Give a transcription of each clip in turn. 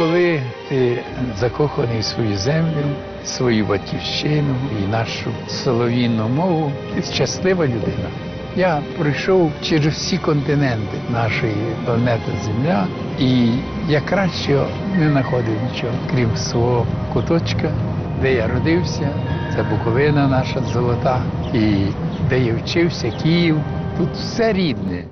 коли ти закоханий свою землю, свою батьківщину і нашу солов'їну мову, ти щаслива людина. Я пройшов через всі континенти нашої планети Земля, і я краще не знаходив нічого, крім свого куточка, де я родився. Це Буковина наша золота, і де я вчився, Київ. Тут все рідне.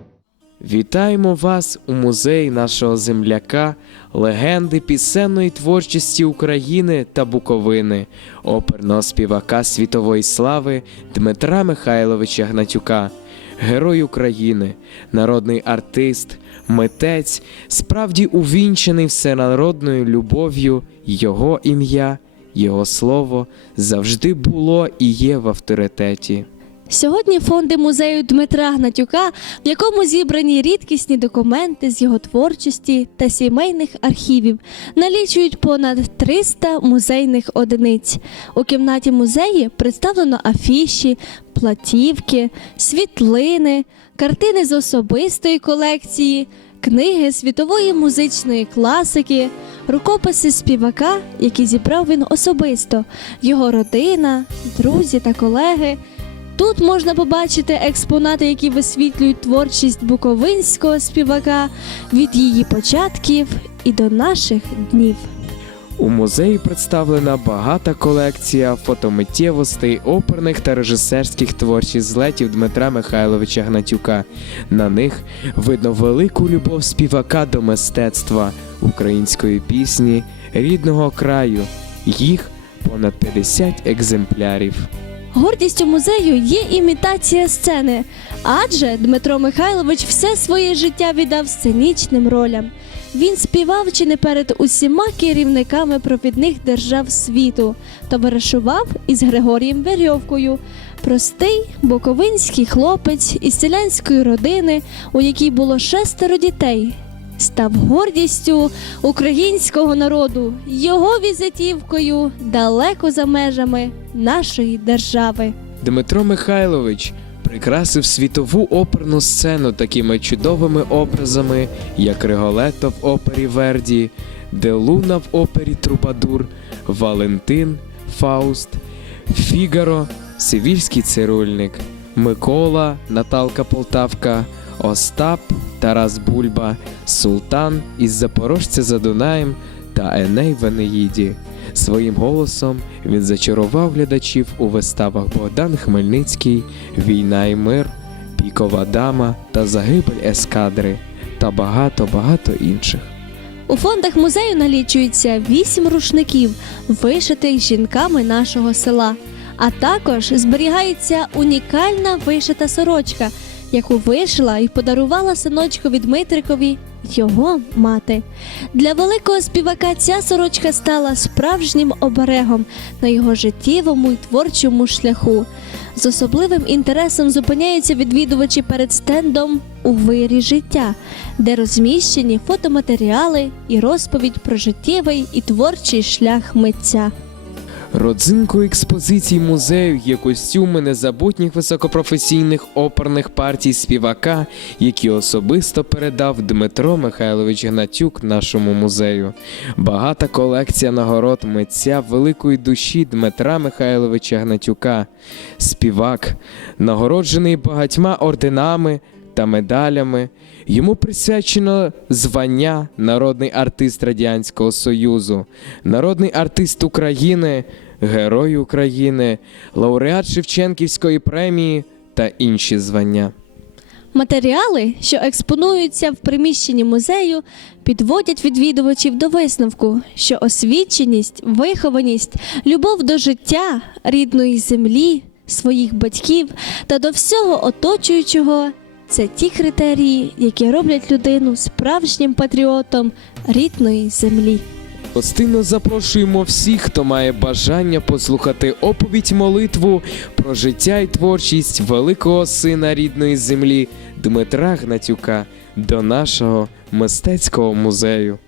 Вітаємо вас у музеї нашого земляка, легенди пісенної творчості України та Буковини, оперного співака світової слави Дмитра Михайловича Гнатюка, герой України, народний артист, митець, справді увінчений всенародною любов'ю, його ім'я, його слово завжди було і є в авторитеті. Сьогодні фонди музею Дмитра Гнатюка, в якому зібрані рідкісні документи з його творчості та сімейних архівів, налічують понад 300 музейних одиниць. У кімнаті музеї представлено афіші, платівки, світлини, картини з особистої колекції, книги світової музичної класики, рукописи співака, які зібрав він особисто, його родина, друзі та колеги. Тут можна побачити експонати, які висвітлюють творчість буковинського співака від її початків і до наших днів. У музеї представлена багата колекція фотомиттєвостей, оперних та режисерських творчих злетів Дмитра Михайловича Гнатюка. На них видно велику любов співака до мистецтва, української пісні, рідного краю. Їх понад 50 екземплярів. Гордістю музею є імітація сцени, адже Дмитро Михайлович все своє життя віддав сценічним ролям. Він співав чи не перед усіма керівниками провідних держав світу, товаришував із Григорієм Верьовкою. Простий буковинський хлопець із селянської родини, у якій було шестеро дітей, став гордістю українського народу, його візитівкою далеко за межами нашої держави. Дмитро Михайлович прикрасив світову оперну сцену такими чудовими образами, як Риголето в опері Верді, Делуна в опері Трубадур, Валентин, Фауст, Фігаро, Сивільський цирульник, Микола, Наталка Полтавка, Остап, Тарас Бульба, Султан із Запорожця за Дунаєм та Еней в Енеїді. Своїм голосом він зачарував глядачів у виставах Богдан Хмельницький, Війна і мир, Пікова дама та Загибель ескадри та багато-багато інших. У фондах музею налічується вісім рушників, вишитих жінками нашого села. А також зберігається унікальна вишита сорочка, яку вишила і подарувала синочкові Дмитрикові його мати. Для великого співака ця сорочка стала справжнім оберегом на його життєвому й творчому шляху. З особливим інтересом зупиняються відвідувачі перед стендом у вирі життя, де розміщені фотоматеріали і розповідь про життєвий і творчий шлях митця. Родзинкою експозицій музею є костюми незабутніх високопрофесійних оперних партій співака, які особисто передав Дмитро Михайлович Гнатюк нашому музею. Багата колекція нагород митця великої душі Дмитра Михайловича Гнатюка. Співак, нагороджений багатьма орденами та медалями. Йому присвячено звання Народний артист Радянського Союзу, народний артист України, Герой України, лауреат Шевченківської премії та інші звання. Матеріали, що експонуються в приміщенні музею, підводять відвідувачів до висновку, що освіченість, вихованість, любов до життя, рідної землі, своїх батьків та до всього оточуючого це ті критерії, які роблять людину справжнім патріотом рідної землі. Гостинно запрошуємо всіх, хто має бажання послухати оповідь молитву про життя і творчість великого сина рідної землі Дмитра Гнатюка до нашого мистецького музею.